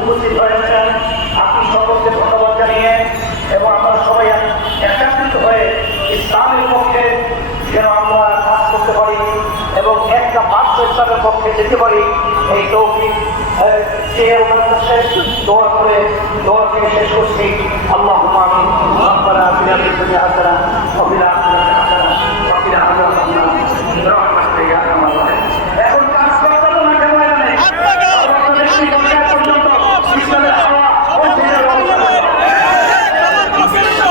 উপস্থিত হয়েছেন। আপনি সকলকে ধন্যবাদ জানিয়ে এবং আমরা সবাই একাত্রিত হয়ে ইসলামের পক্ষে যেন আমরা কাজ করতে পারি এবং একটা মাত্র ইসলামের পক্ষে যেতে পারি, এই তৌফিক চেয়ে ওনার দোয়া করে দোয়া থেকে শেষ করছি। আল্লাহ আমিন। ربنا اتنا